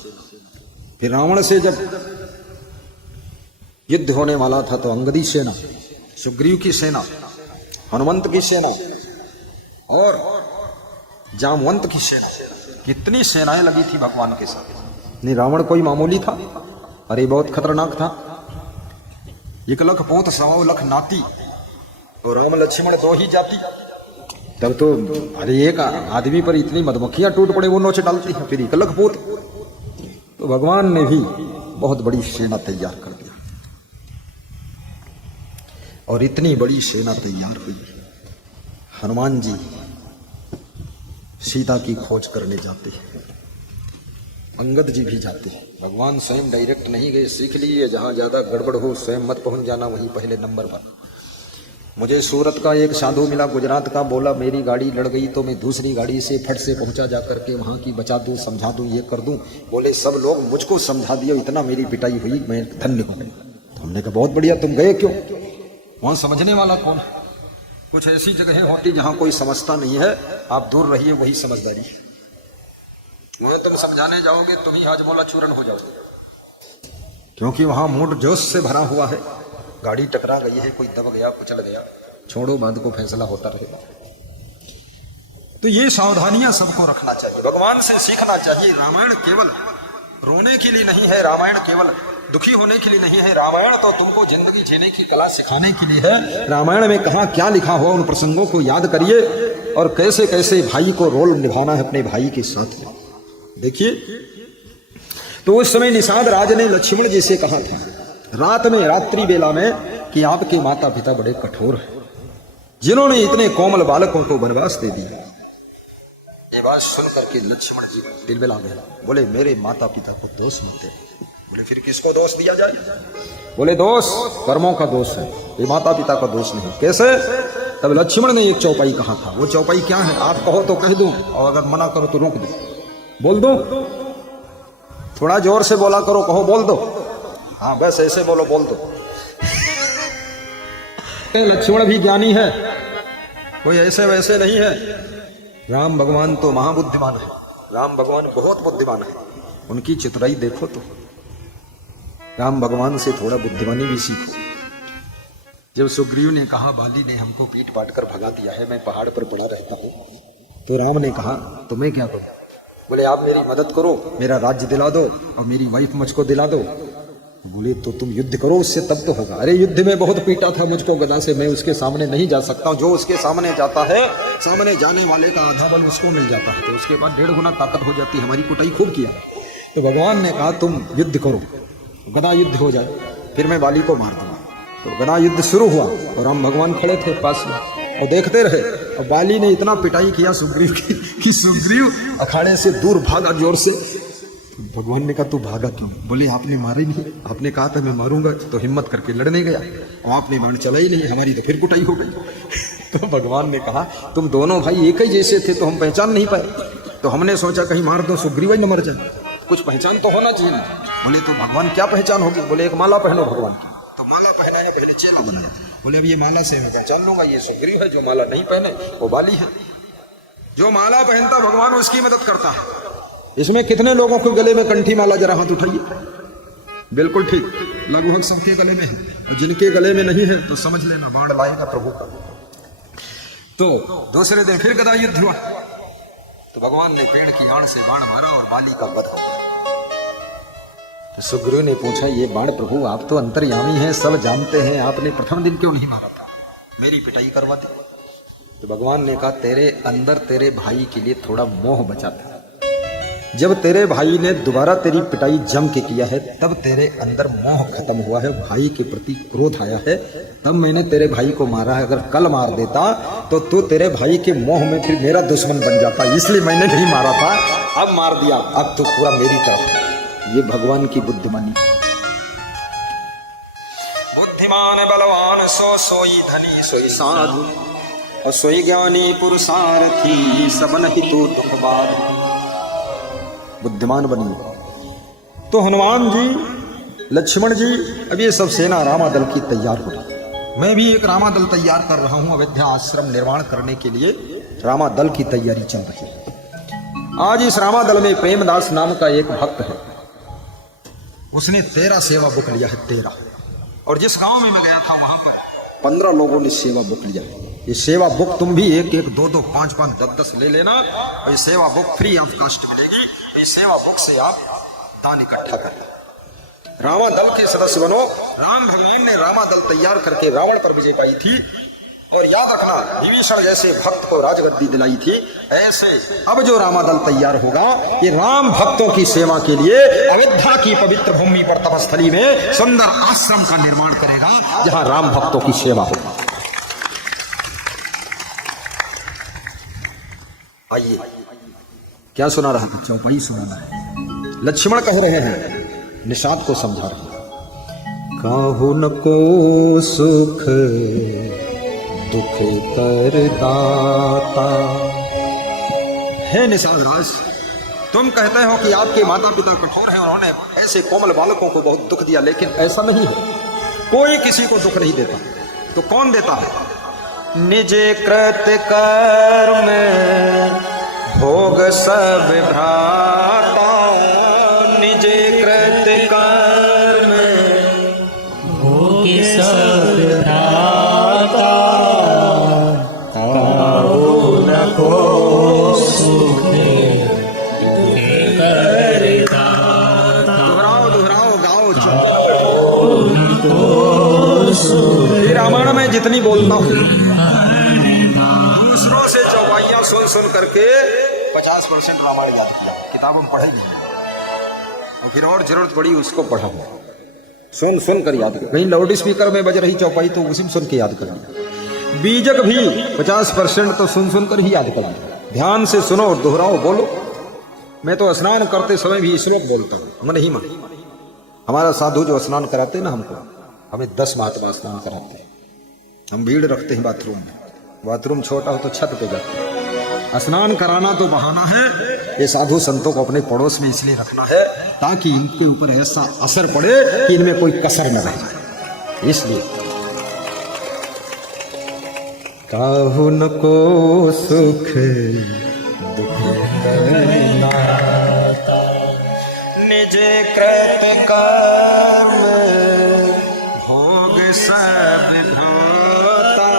फिर रावण से जब युद्ध होने वाला था तो अंगदी सेना, सुग्रीव की सेना, हनुमंत की सेना और जामवंत की सेना, कितनी सेनाएं लगी थी भगवान के साथ। नहीं, रावण कोई मामूली था? अरे बहुत खतरनाक था। 1 लाख पोत 1.25 लाख नाती, तो राम लक्ष्मण 2 ही जाति। तब तो अरे एक आदमी पर इतनी मधुमक्खियां टूट पड़े, वो नोच डालती हैं, फिर 1 लाख पोत। तो भगवान ने भी बहुत बड़ी सेना तैयार कर दिया, और इतनी बड़ी सेना तैयार हुई। हनुमान जी सीता की खोज करने जाते हैं, अंगद जी भी जाते हैं। भगवान स्वयं डायरेक्ट नहीं गए, सीख लिए जहां ज्यादा गड़बड़ हो स्वयं मत पहुंच जाना, वहीं पहले नंबर 1। मुझे सूरत का एक साधु मिला, गुजरात का, बोला मेरी गाड़ी लड़ गई तो मैं दूसरी गाड़ी से फट से पहुंचा जा करके वहां की बचा दूं, समझा दूं, ये कर दूं। बोले सब लोग मुझको समझा दिए, इतना मेरी पिटाई हुई, मैं धन्य हो गई। तो हमने कहा बहुत बढ़िया, तुम गए क्यों? वहां समझने वाला कौन? कुछ ऐसी जगहें होती जहां कोई समझता नहीं है, आप दूर रहिए, वही समझदारी है। वहां तुम समझाने जाओगे तुम ही हाजमोला चूरन हो जाओगे, क्योंकि वहां मूड जोश से भरा हुआ है। गाड़ी टकरा गई है, कोई दब गया, कुचल गया, छोड़ो बाद को फैसला होता रहेगा। तो ये सावधानियां सबको रखना चाहिए, भगवान से सीखना चाहिए। रामायण केवल रोने के लिए नहीं है, रामायण केवल दुखी होने के लिए नहीं है, रामायण तो तुमको जिंदगी जीने की कला सिखाने के लिए है। रामायण में कहाँ क्या लिखा हुआ, उन प्रसंगों को याद करिए, और कैसे कैसे भाई को रोल निभाना है अपने भाई के साथ में। देखिए, तो उस समय निषाद राज ने लक्ष्मण जी से कहा था रात में, रात्रि बेला में, कि आपके माता पिता बड़े कठोर हैं, जिन्होंने इतने कोमल बालकों को वनवास दे दिया। ये बात सुन करके लक्ष्मण जी दिलबिला गए, बोले मेरे माता पिता को दोष मत दे। बोले फिर किसको दोष दिया जाए? बोले दोष कर्मों का दोष है, ये माता पिता का दोष नहीं। कैसे? तब लक्ष्मण ने एक चौपाई कहा था। वो चौपाई क्या है? आप कहो तो कह दूं, और अगर मना करो तो रोक दो। बोल दो, थोड़ा जोर से बोला करो, कहो बोल दो। हाँ बस ऐसे बोलो, बोल दो। लक्ष्मण भी ज्ञानी है, कोई ऐसे वैसे नहीं है। राम भगवान तो महाबुद्धिमान है, राम भगवान बहुत बुद्धिमान है, उनकी चितराई देखो तो। राम भगवान से थोड़ा बुद्धिमानी भी सीखो। जब सुग्रीव ने कहा बाली ने हमको पीट पाट कर भगा दिया है, मैं पहाड़ पर पड़ा रहता हूं, तो राम ने कहा तुम्हें क्या करूं? बोले आप मेरी मदद करो, मेरा राज्य दिला दो और मेरी वाइफ मुझको दिला दो। बोले तो तुम युद्ध करो उससे, तब तो होगा। अरे युद्ध में बहुत पीटा था मुझको गदा से, मैं उसके सामने नहीं जा सकता। जो उसके सामने जाता है, सामने जाने वाले का आधा बल उसको मिल जाता है, तो उसके बाद 1.5 गुना ताकत हो जाती है। हमारी कुटाई खूब किया। तो भगवान ने कहा तुम युद्ध करो, गदा युद्ध हो जाए, फिर मैं बाली को मार दूंगा। तो गदा युद्ध शुरू हुआ और राम भगवान खड़े थे पास में और देखते रहे। और बाली ने इतना पिटाई किया सुग्रीव की कि सुग्रीव अखाड़े से दूर भागा जोर से। भगवान ने कहा तू भागा क्यों? बोले आपने मारा ही नहीं, आपने कहा था मैं मारूंगा, तो हिम्मत करके लड़ने गया और आपने बाण चला ही नहीं, हमारी तो फिर कुटाई हो गई। तो भगवान ने कहा तुम दोनों भाई एक ही जैसे थे तो हम पहचान नहीं पाए, तो हमने सोचा कहीं मार दो सुग्रीव ही न मर जाए, कुछ पहचान तो होना चाहिए। बोले तो भगवान क्या पहचान होगी? बोले एक माला पहनो भगवान की। तो माला पहना है, पहले चेला बनाया। बोले अब ये माला से मैं पहचान लूंगा ये सुग्रीव है, जो माला नहीं पहने वो बाली है। जो माला पहनता भगवान उसकी मदद करता है। इसमें कितने लोगों के गले में कंठी माला, जरा हाथ उठाइए। बिल्कुल ठीक, लगभग सबके गले में है, और जिनके गले में नहीं है तो समझ लेना बाण लाएगा प्रभु का। तो दूसरे दिन फिर गदा युद्ध हुआ, तो भगवान ने पेड़ की आड़ से बाण मारा और बाली का वध हो गया। तो सुग्रीव ने पूछा ये बाण प्रभु आप तो अंतर्यामी हैं, सब जानते हैं, आपने प्रथम दिन क्यों नहीं मारा था? मेरी पिटाई करवा दी। तो भगवान ने कहा तेरे अंदर तेरे भाई के लिए थोड़ा मोह बचा था, जब तेरे भाई ने दोबारा तेरी पिटाई जम के किया है, तब तेरे अंदर मोह खत्म हुआ है, भाई के प्रति क्रोध आया है, तब मैंने तेरे भाई को मारा है। अगर कल मार देता तो तू तेरे भाई के मोह में फिर मेरा दुश्मन बन जाता, इसलिए मैंने नहीं मारा था, अब मार दिया, अब तो पूरा मेरी तरफ। ये भगवान की बुद्धिमानी। बुद्धिमान बलवान सो सोई धनी सोई साधु, और सोई ज्ञानी पुरुषार्थी सबन हितु दुख बाधु। बुद्धिमान बनिए। तो हनुमान जी, लक्ष्मण जी, अब ये सब सेना रामादल की तैयार हो रही। मैं भी एक रामादल तैयार कर रहा हूं, अयोध्या आश्रम निर्माण करने के लिए रामादल की तैयारी चल रही है। आज इस रामादल में प्रेमदास नाम का एक भक्त है, उसने 13 सेवा बुक लिया है, 13। और जिस गांव में मैं गया था वहां पर 15 लोगों ने सेवा बुक लिया। ये सेवा बुक तुम भी 1-1, 2-2, 5-5, 10-10 ले लेना, और ये सेवा बुक फ्री ऑफ कॉस्ट मिलेगी। इस सेवा बुक से आप दान इकट्ठा करना, रामादल के सदस्य बनो। राम भगवान ने रामादल तैयार करके रावण पर विजय पाई थी, और याद रखना विभीषण जैसे भक्त को राजगद्दी दिलाई थी, ऐसे अब जो रामादल तैयार होगा ये राम भक्तों की सेवा के लिए अयोध्या की पवित्र भूमि पर तपस्थली में सुंदर आश्रम का निर्माण करेगा, जहां राम भक्तों की सेवा होगी। आइए, क्या सुना रहा था? चौपाई सुनाना है। लक्ष्मण कह रहे हैं, निषाद को समझा रहे हैं, काहु न को सुख दुख करदाता। हे निषाद राज, तुम कहते हो कि आपके माता पिता कठोर हैं, उन्होंने ऐसे कोमल बालकों को बहुत दुख दिया, लेकिन ऐसा नहीं है, कोई किसी को दुख नहीं देता। तो कौन देता है? निज कृत कर्म भोग सब भ्राता, निज कृत कर्म भोग सब भ्राता, काहु न को सुख दुख करदाता। दोहराओ दोहराओ, गाओ। रामायण में जितनी बोलता हूँ, दूसरों से चौपाइयां सुन सुन करके 50% रामायण याद किया, किताबों में पढ़े नहीं, और फिर और जरूरत पड़ी उसको पढ़ा, सुन सुन कर याद कर। कहीं लाउड स्पीकर में बज रही चौपाई तो उसी में सुन के याद कर लिया। बीजक भी 50% तो सुन सुन कर ही याद कर लिया। ध्यान से सुनो और दोहराओ, बोलो। मैं तो स्नान करते समय भी श्लोक बोलता हूँ, हम नहीं मान। हमारा साधु जो स्नान कराते हैं ना, हमको, हमें 10 महात्मा स्नान कराते हैं। हम भीड़ रखते हैं बाथरूम में, बाथरूम छोटा हो तो छत पे जाते हैं। स्नान कराना तो बहाना है, ये साधु संतों को अपने पड़ोस में इसलिए रखना है ताकि इनके ऊपर ऐसा असर पड़े कि इनमें कोई कसर न रहे। इसलिए काहु न को सुख दुख करदाता, निज कृत कर्म भोग सब भ्राता,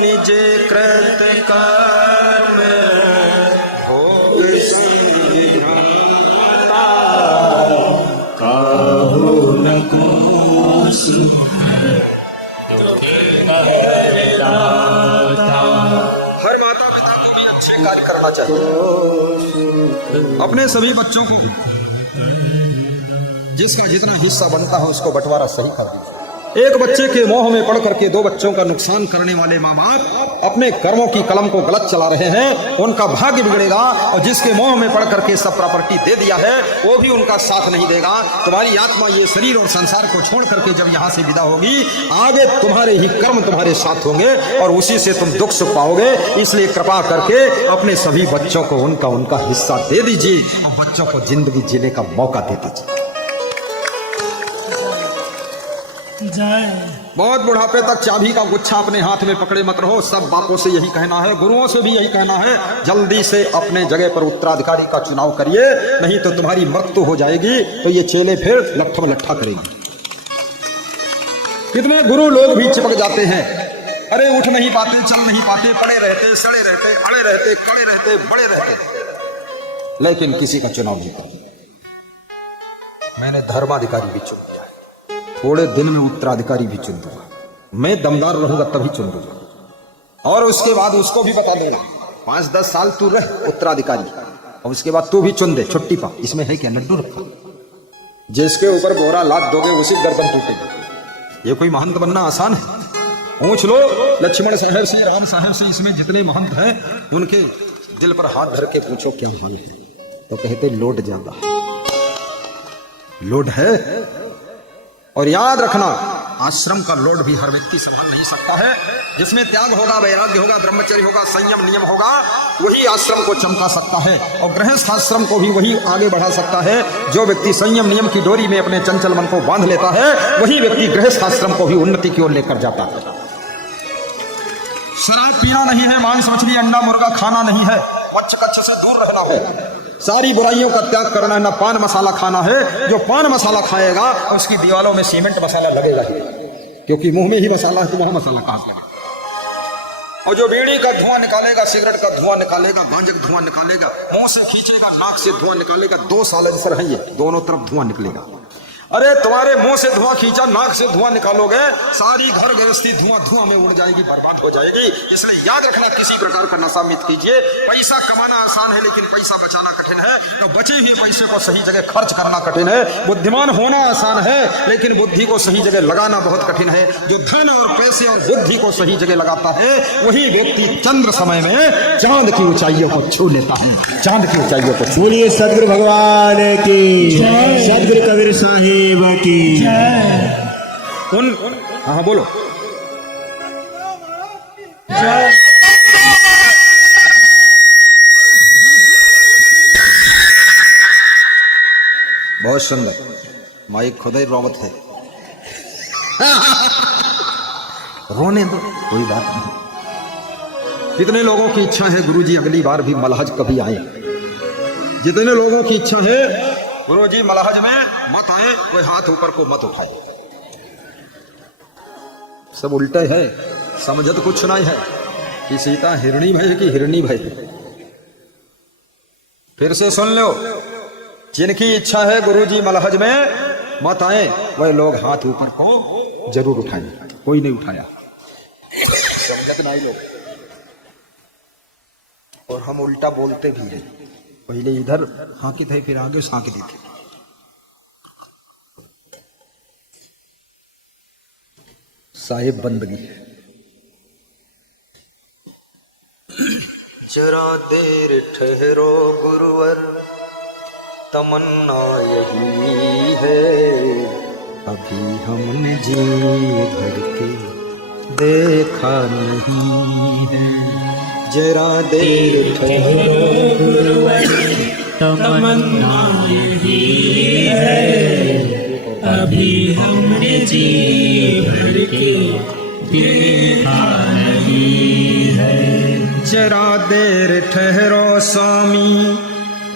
निज कृत कर्म भोग सब भ्राता, काहु न को सुख दुख करदाता। हर माता पिता को भी अच्छे कार्य करना चाहिए। अपने सभी बच्चों को जिसका जितना हिस्सा बनता है उसको बंटवारा सही कर दीजिए। एक बच्चे के मोह में पड़ करके 2 बच्चों का नुकसान करने वाले माँ बाप अपने कर्मों की कलम को गलत चला रहे हैं, उनका भाग्य बिगड़ेगा। और जिसके मोह में पड़ करके सब प्रॉपर्टी दे दिया है वो भी उनका साथ नहीं देगा। तुम्हारी आत्मा ये शरीर और संसार को छोड़ करके जब यहाँ से विदा होगी, आगे तुम्हारे ही कर्म तुम्हारे साथ होंगे और उसी से तुम दुख सुख पाओगे। इसलिए कृपा करके अपने सभी बच्चों को उनका हिस्सा दे दीजिए और बच्चों को जिंदगी जीने का मौका दे दीजिए। बहुत बुढ़ापे तक चाबी का गुच्छा अपने हाथ में पकड़े मत रहो। सब बापों से यही कहना है, गुरुओं से भी यही कहना है, जल्दी से अपने जगह पर उत्तराधिकारी का चुनाव करिए, नहीं तो तुम्हारी मृत्यु हो जाएगी। तो ये चेले फिर लट्ठम लट्ठा करेंगे। कितने गुरु लोग भी चिपक जाते हैं, अरे उठ नहीं पाते, चल नहीं पाते, पड़े रहते, सड़े रहते, अड़े रहते, कड़े रहते, बड़े रहते, लेकिन किसी का चुनाव नहीं करते। मैंने धर्माधिकारी भी चुन लिया, थोड़े दिन में उत्तराधिकारी भी चुन दूंगा। मैं दमदार रहूंगा तभी चुन दूंगा। और उसके बाद उसको भी बता देना 5-10 साल तू रह उत्तराधिकारी, और उसके बाद तू भी चुन दे, छुट्टी पा, इसमें है क्या, लड्डू रखा, जिसके ऊपर बोरा लाद दोगे उसी गर्दन टूटेगी। ये कोई महंत बनना आसान है? पूछ लो लक्ष्मण साहब से, राम साहब से, इसमें जितने महंत हैं उनके दिल पर हाथ धर के पूछो क्या हाल है, तो कहते लोड ज्यादा, लोड है। और याद रखना, आश्रम का लोड भी हर व्यक्ति संभाल नहीं सकता है। जिसमें त्याग होगा, वैराग्य होगा, ब्रह्मचर्य होगा, संयम नियम होगा, वही आश्रम को चमका सकता है और गृहस्थ आश्रम को भी वही आगे बढ़ा सकता है। जो व्यक्ति संयम नियम की डोरी में अपने चंचल मन को बांध लेता है, वही व्यक्ति गृहस्थ आश्रम को भी उन्नति की ओर लेकर जाता है। शराब पीना नहीं है, मांस मछली अंडा मुर्गा खाना नहीं है, वच्छ कच्छ से दूर रहना है, सारी बुराइयों का त्याग करना है, ना पान मसाला खाना है। जो पान मसाला खाएगा उसकी दीवालों में सीमेंट मसाला लगेगा ही, क्योंकि मुंह में ही मसाला है तो वहां मसाला कहां से लगेगा। और जो बीड़ी का धुआं निकालेगा, सिगरेट का धुआं निकालेगा, गांजे का धुआं निकालेगा, मुंह से खींचेगा, नाक से धुआं निकालेगा, दो साइलेंसर है ये, दोनों तरफ धुआं निकलेगा। अरे तुम्हारे मुंह से धुआं खींचा, नाक से धुआं निकालोगे, सारी घर गृहस्थी धुआं धुआं में उड़ जाएगी, बर्बाद हो जाएगी। इसलिए याद रखना, किसी प्रकार का नशा मत कीजिए। पैसा कमाना आसान है, लेकिन पैसा बचाना कठिन है। तो बचे हुए पैसे को सही जगह खर्च करना कठिन है। बुद्धिमान होना आसान है, लेकिन बुद्धि को सही जगह लगाना बहुत कठिन है। जो धन और पैसे और बुद्धि को सही जगह लगाता है, वही व्यक्ति चंद्र समय में चांद की ऊंचाइयों को छू लेता है, चांद की ऊंचाइयों को। बोलिए सदगुरु भगवान की, सदगुरु कबीर साहिब की। हाँ बोलो। बहुत सुंदर, माइक खुदा ही रोबत है। रोने दो, कोई बात नहीं। कितने लोगों की इच्छा है गुरुजी अगली बार भी मलहज कभी आए? जितने लोगों की इच्छा है गुरुजी मलहज में मत आए, कोई हाथ ऊपर को मत उठाए। सब उल्टे है, समझत कुछ नहीं है कि सीता हिरणी भय कि हिरणी भय। फिर से सुन लो, जिनकी इच्छा है गुरुजी मलहज में मत आए, वह लोग हाथ ऊपर को जरूर उठाएं। कोई नहीं उठाया, समझत नहीं लोग। और हम उल्टा बोलते भी हैं, पहले इधर हाकित है फिर आगे साकित थे। साहिब बंदगी। जरा देर ठहरो गुरुवर, तमन्ना यही है, अभी हमने जी भर के देखा नहीं है। जरा देर ठहरो गुरुवर, तमन्ना यही है, अभी हमने जी भर के देखा नहीं है। जरा देर ठहरो स्वामी,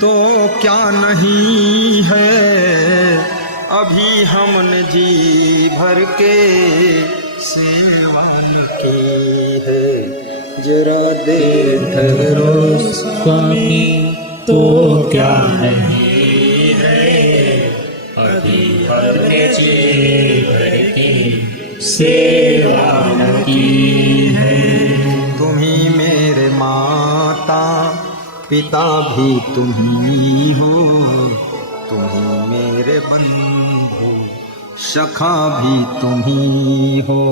तो क्या नहीं है, अभी हमने जी भर के सेवा की है। जरा देर ठहरो स्वामी, तो क्या नहीं है, अभी हमने जी भर के सेवा की है। तुम ही मेरे माता पिता भी तुम ही हो, तुम ही मेरे बंधु सखा भी तुम ही हो।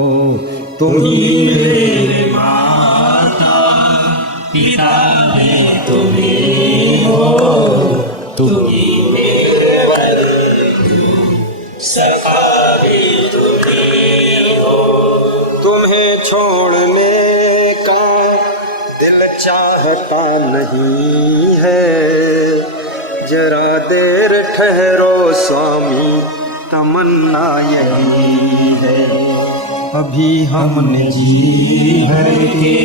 तुम ही मेरे माता पिता भी तुम ही हो, तुम ही मेरे बंधु सखा भी तुम ही हो। तुम्हें छोड़ने का दिल चाहता नहीं है, जरा देर ठहरो स्वामी, तमन्ना यही है, अभी हमने जी भर के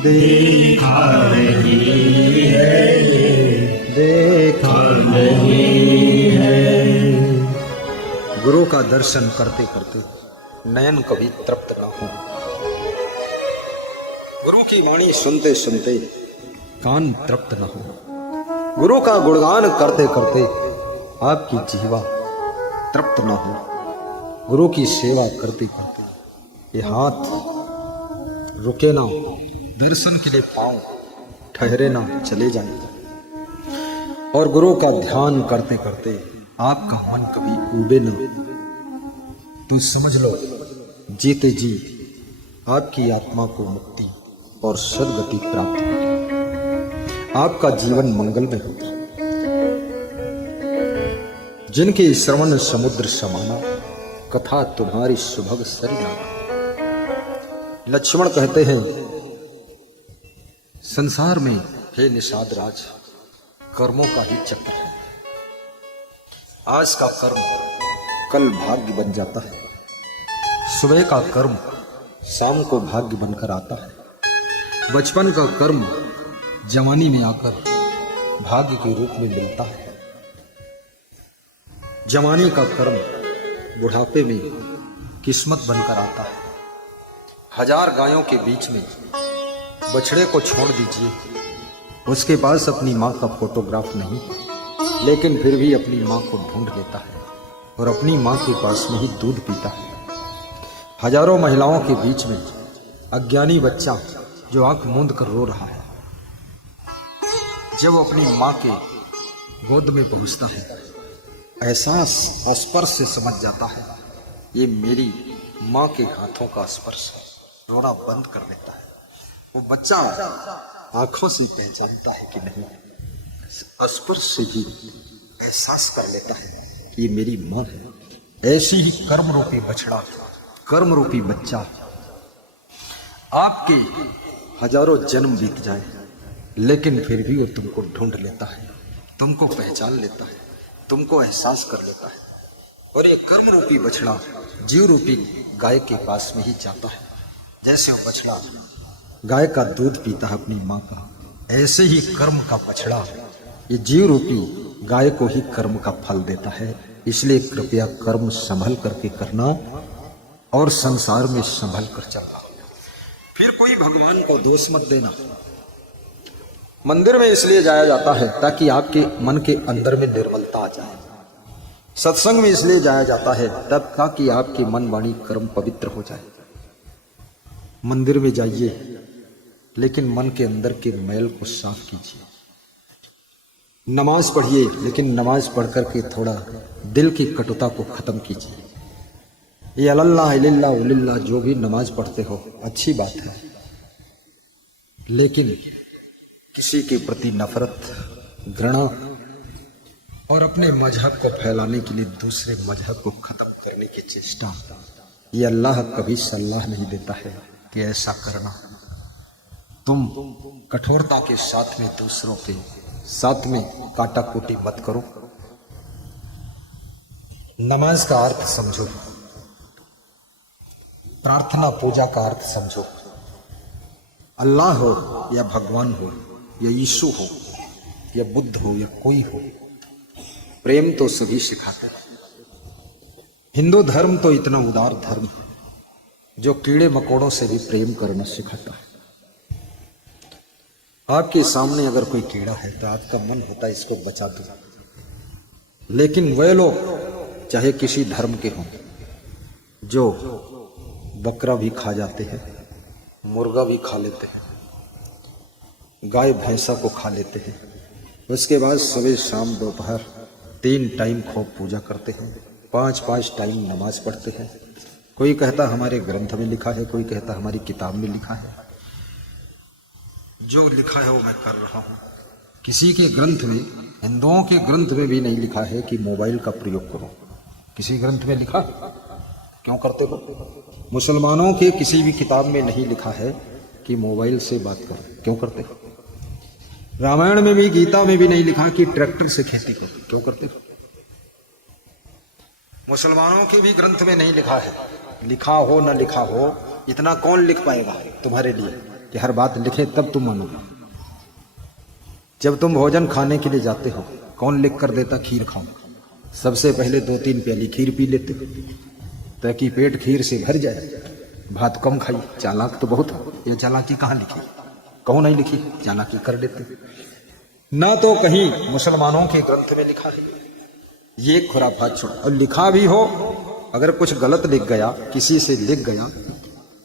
देखा नहीं है, देखा नहीं है। गुरु का दर्शन करते करते नयन कभी तृप्त ना हो। गुरु की वाणी सुनते सुनते कान तृप्त न हो। गुरु का गुणगान करते करते आपकी जीवा तृप्त न हो। गुरु की सेवा करते करते ये हाथ रुके ना, दर्शन के लिए पांव ठहरे ना, चले जाए। और गुरु का ध्यान करते करते आपका मन कभी उबे न, तो समझ लो जीते जी आपकी आत्मा को मुक्ति और सद्गति प्राप्त होगी, आपका जीवन मंगल में होगा। जिनके श्रवण समुद्र समाना, कथा तुम्हारी सुभग सरियाना। लक्ष्मण कहते हैं संसार में हे निषाद राज, कर्मों का ही चक्र है। आज का कर्म कल भाग्य बन जाता है, सुबह का कर्म शाम को भाग्य बनकर आता है, बचपन का कर्म जवानी में आकर भाग्य के रूप में मिलता है, जवानी का कर्म बुढ़ापे में किस्मत बनकर आता है। 1000 गायों के बीच में बछड़े को छोड़ दीजिए, उसके पास अपनी माँ का फोटोग्राफ नहीं, लेकिन फिर भी अपनी माँ को ढूंढ लेता है और अपनी माँ के पास में ही दूध पीता है। हजारों महिलाओं के बीच में अज्ञानी बच्चा जो आंख मूंद कर रो रहा है, जब वो अपनी माँ के गोद में पहुंचता है, एहसास स्पर्श से समझ जाता है ये मेरी माँ के हाथों का स्पर्श है, रोना बंद कर देता है। वो बच्चा आंखों से पहचानता है कि नहीं, स्पर्श से ही एहसास कर लेता है कि ये मेरी माँ है। ऐसी ही कर्म रूपी बछड़ा, कर्म रूपी बच्चा आपके हजारों जन्म बीत जाए, लेकिन फिर भी वो तुमको ढूंढ लेता है, तुमको पहचान लेता है, तुमको एहसास कर लेता है। और ये कर्म रूपी बछड़ा जीव रूपी गाय के पास में ही जाता है। जैसे वो बछड़ा गाय का दूध पीता है अपनी माँ का, ऐसे ही कर्म का बछड़ा ये जीव रूपी गाय को ही कर्म का फल देता है। इसलिए कृपया कर्म संभल करके करना और संसार में संभल कर चलना। फिर कोई भगवान को दोष मत देना। मंदिर में इसलिए जाया जाता है ताकि आपके मन के अंदर में निर्मलता आ जाए। सत्संग में इसलिए जाया जाता है तब ताकि आपकी मन वाणी कर्म पवित्र हो जाए। मंदिर में जाइए लेकिन मन के अंदर के मैल को साफ कीजिए। नमाज पढ़िए लेकिन नमाज पढ़ करके थोड़ा दिल की कटुता को खत्म कीजिए। ये अल्लाह इल्लल्लाह उलिल्लाह जो भी नमाज पढ़ते हो अच्छी बात है, लेकिन किसी के प्रति नफरत, घृणा और अपने मजहब को फैलाने के लिए दूसरे मजहब को खत्म करने की चेष्टा, ये अल्लाह कभी सलाह नहीं देता है कि ऐसा करना। तुम कठोरता के साथ में दूसरों के साथ में काटाकुटी मत करो। नमाज का अर्थ समझो, प्रार्थना पूजा का अर्थ समझो। अल्लाह हो या भगवान हो या यीशु हो या बुद्ध हो या कोई हो, प्रेम तो सभी सिखाते हैं। हिंदू धर्म तो इतना उदार धर्म है जो कीड़े मकोड़ों से भी प्रेम करना सिखाता है। आपके सामने अगर कोई कीड़ा है तो आपका मन होता है इसको बचा दो, लेकिन वे लोग चाहे किसी धर्म के हों जो बकरा भी खा जाते हैं, मुर्गा भी खा लेते हैं, गाय भैंसा को खा लेते हैं, उसके बाद सुबह शाम दोपहर 3 टाइम खूब पूजा करते हैं, 5-5 टाइम नमाज पढ़ते हैं। कोई कहता हमारे ग्रंथ में लिखा है, कोई कहता हमारी किताब में लिखा है। जो लिखा है वो मैं कर रहा हूँ। किसी के ग्रंथ में, हिंदुओं के ग्रंथ में भी नहीं लिखा है कि मोबाइल का प्रयोग करो। किसी ग्रंथ में लिखा? क्यों करते हो? मुसलमानों के किसी भी किताब में नहीं लिखा है कि मोबाइल से बात करो। क्यों करते हो? रामायण में भी, गीता में भी नहीं लिखा कि ट्रैक्टर से खेती करो। क्यों करते हो? मुसलमानों के भी ग्रंथ में नहीं लिखा है। लिखा हो न लिखा हो, इतना कौन लिख पाएगा तुम्हारे लिए कि हर बात लिखे तब तुम मानोगे। जब तुम भोजन खाने के लिए जाते हो, कौन लिख कर देता खीर खाओ? सबसे पहले 2-3 प्याली खीर पी लेते हो ताकि पेट खीर से भर जाए, भात कम खाई। चालाक तो बहुत हो, ये चालाकी कहाँ लिखी? कौन नहीं लिखी? चालाकी कर देते ना। तो कहीं मुसलमानों के ग्रंथ में लिखा है। ये खुराफात छोड़ो। और लिखा भी हो, अगर कुछ गलत लिख गया, किसी से लिख गया,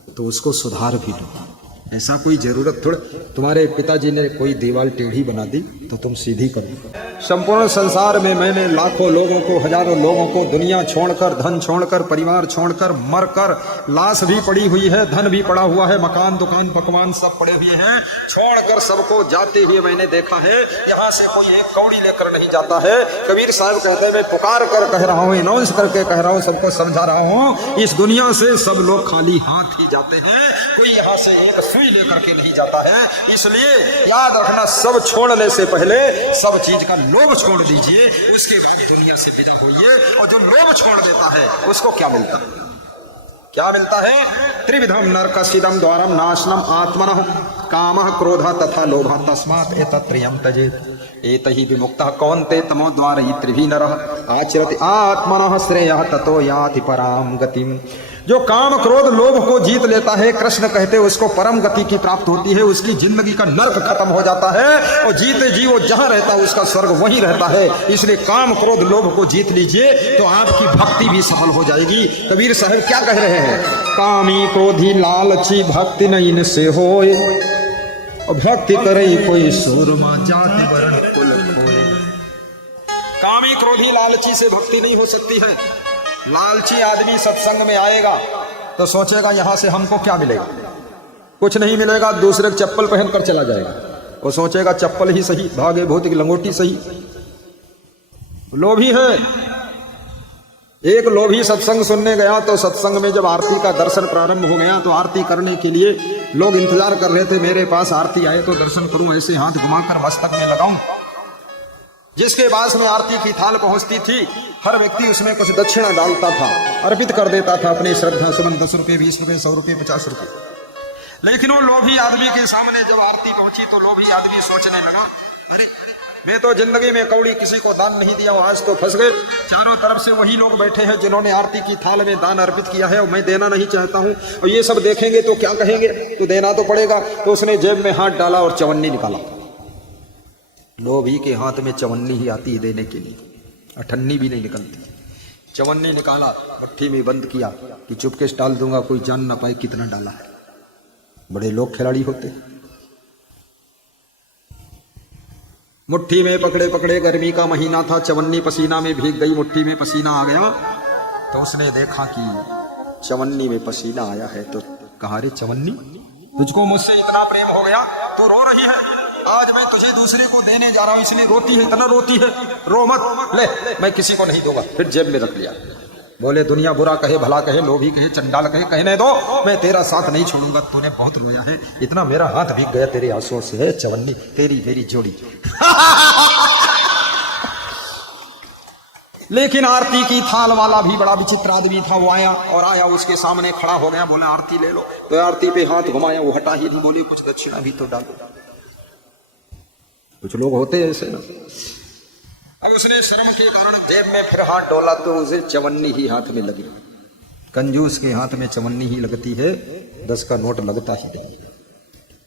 तो उसको सुधार भी लो। ऐसा कोई जरूरत थोड़ा, तुम्हारे पिताजी ने कोई दीवार टेढ़ी बना दी तो तुम सीधी करो। संपूर्ण संसार में मैंने लाखों लोगों को, हजारों लोगों को दुनिया छोड़कर, धन छोड़कर, परिवार छोड़कर, मरकर, लाश भी पड़ी हुई है, धन भी पड़ा हुआ है, मकान दुकान पकवान सब पड़े हुए हैं, छोड़कर सबको जाते हुए मैंने देखा है। यहाँ से कोई एक कौड़ी लेकर नहीं जाता है। कबीर साहब कहते हैं मैं पुकार कर कह रहा हूँ, अनाउंस करके कह रहा हूँ, सबको समझा रहा हूँ, इस दुनिया से सब लोग खाली हाथ ही जाते हैं, कोई यहाँ से एक सुई लेकर के नहीं जाता है। इसलिए याद रखना, सब छोड़ने से पहले सब चीज का लोभ छोड़ दीजिए, उसके बाद दुनिया से विदा होइए। और जो लोभ छोड़ देता है उसको क्या मिलता है? क्या मिलता है? त्रिविधम नरकसिदम द्वारम नाशनम आत्मनः कामः क्रोधः तथा लोभः तस्मात् एतत्त्रयं त्यजेत् एतहि विमुक्तः कौन्ते तमो द्वारैः त्रिभिः नरः आचरति आत्मनः श्रेयः ततो याति पराम गतिम्। जो काम क्रोध लोभ को जीत लेता है, कृष्ण कहते उसको परम गति की प्राप्त होती है, उसकी जिंदगी का नर्क खत्म हो जाता है और जीते जी वो जहां रहता है उसका स्वर्ग वहीं रहता है। इसलिए काम क्रोध लोभ को जीत लीजिए तो आपकी भक्ति भी सफल हो जाएगी। कबीर साहब क्या कह रहे हैं? कामी क्रोधी लालची भक्ति न इनसे होए, भक्ति करे कोई सूरमा जाति वर्ण कुल खोए। कामी क्रोधी लालची से भक्ति नहीं हो सकती है। लालची आदमी सत्संग में आएगा तो सोचेगा यहां से हमको क्या मिलेगा, कुछ नहीं मिलेगा, दूसरे चप्पल पहनकर चला जाएगा। वो सोचेगा चप्पल ही सही, भागे भौतिक लंगोटी सही। लोभी है। एक लोभी सत्संग सुनने गया तो सत्संग में जब आरती का दर्शन प्रारंभ हो गया तो आरती करने के लिए लोग इंतजार कर रहे थे, मेरे पास आरती आए तो दर्शन करूं, ऐसे हाथ घुमाकर मस्तक में लगाऊं। जिसके पास में आरती की थाल पहुंचती थी हर व्यक्ति उसमें कुछ दक्षिणा डालता था, अर्पित कर देता था अपनी श्रद्धा सुमन, 10 रुपये, 20 रुपये, 100 रुपये, 50 रुपये। लेकिन वो लोभी आदमी के सामने जब आरती पहुंची तो लोभी आदमी सोचने लगा, अरे मैं तो जिंदगी में कौड़ी किसी को दान नहीं दिया हूं, आज तो फंस गए। चारों तरफ से वही लोग बैठे हैं जिन्होंने आरती की थाल में दान अर्पित किया है और मैं देना नहीं चाहता हूं, और ये सब देखेंगे तो क्या कहेंगे, तो देना तो पड़ेगा। तो उसने जेब में हाथ डाला और चवन्नी निकाला। लोभी के हाथ में चवन्नी ही आती है देने के लिए, अठन्नी भी नहीं निकलती। चवन्नी निकाला, भट्टी में बंद किया कि चुपके से डाल दूंगा, कोई जान ना पाए कितना डाला है। बड़े लोग खिलाड़ी होते। मुट्ठी में पकड़े पकड़े, गर्मी का महीना था, चवन्नी पसीना में भीग गई, मुट्ठी में पसीना आ गया तो उसने देखा कि चवन्नी में पसीना आया है तो कहा, रे चवन्नी, तुझको मुझसे इतना प्रेम हो गया, तू रो रही है, आज मैं तुझे दूसरे को देने जा रहा हूं इसलिए रोती है, इतना रोती है, रो मत, ले मैं किसी को नहीं दूंगा। फिर जेब में रख लिया। बोले दुनिया बुरा कहे, भला कहे, लोभी कहे, चंडाल कहे, कहने दो, मैं तेरा साथ नहीं छोड़ूंगा। तूने बहुत रोया है, इतना मेरा हाथ भीग गया तेरे आंसुओं से है चवन्नी, तेरी मेरी जोड़ी। लेकिन आरती की थाल वाला भी बड़ा विचित्र आदमी था। वो आया और आया उसके सामने खड़ा हो गया, बोला आरती ले लो। तो आरती पे हाथ घुमाया, वो हटा ही नहीं। बोले कुछ दक्षिणा भी तो डालो। कुछ लोग होते हैं ऐसे ना। अब उसने शर्म के कारण जेब में फिर हाथ डोला तो उसे चवन्नी ही हाथ में लगी। कंजूस के हाथ में चवन्नी ही लगती है, 10 का नोट लगता ही नहीं।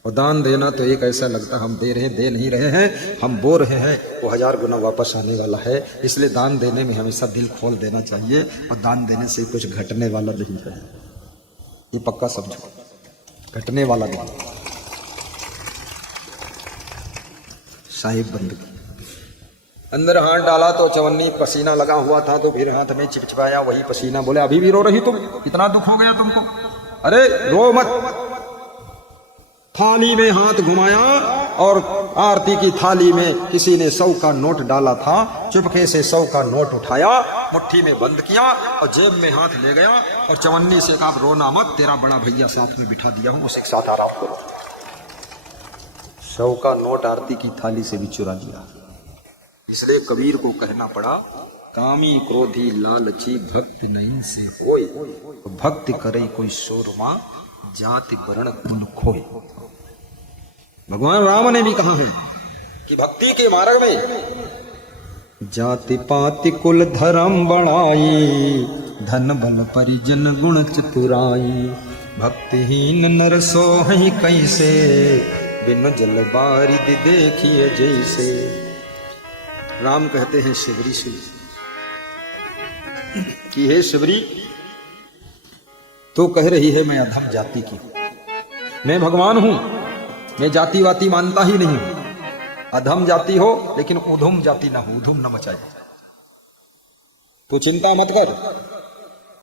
और दान देना तो एक ऐसा लगता हम दे रहे हैं, दे नहीं रहे हैं, हम बो रहे हैं, वो 1000 गुना वापस आने वाला है। इसलिए दान देने में हमेशा दिल खोल देना चाहिए और दान देने से कुछ घटने वाला नहीं है, ये पक्का समझो, घटने वाला नहीं। साहिब बंद अंदर हाथ डाला तो चवन्नी, पसीना लगा हुआ था तो फिर हाथ में चिपचिपाया वही पसीना। बोले अभी भी रो रही तुम, इतना दुख हो गया तुमको? अरे रो मत। थाली में हाथ घुमाया और आरती की थाली में किसी ने 100 का नोट डाला था, चुपके से 100 का नोट उठाया, मुट्ठी में बंद किया और जेब में हाथ ले गया और चवन्नी से कहा रोना मत, तेरा बड़ा भैया साथ में बिठा दिया हूं, उसी के साथ आराम करो। 100 का नोट आरती की थाली से भी चुरा लिया। इसलिए कबीर को कहना पड़ा, कामी क्रोधी लालची भक्ति नहीं से होय, भक्ति करे कोई शोरमा जाति वर्ण कुल खोए। भगवान राम ने भी कहा है कि भक्ति के मार्ग में जाति पाति कुल धर्म बढ़ाई, धन बल परिजन गुण चतुराई, भक्तिहीन नर सोहि कैसे, बिन जल बारिद देखिए जैसे। राम कहते हैं शिवरी सुन कि हे शिवरी, तो कह रही है मैं अधम जाति की हूं, मैं भगवान हूं, मैं जाति वाति मानता ही नहीं। अधम जाति हो लेकिन उधम जाति ना हो, उधम न मचाए। तू चिंता मत कर,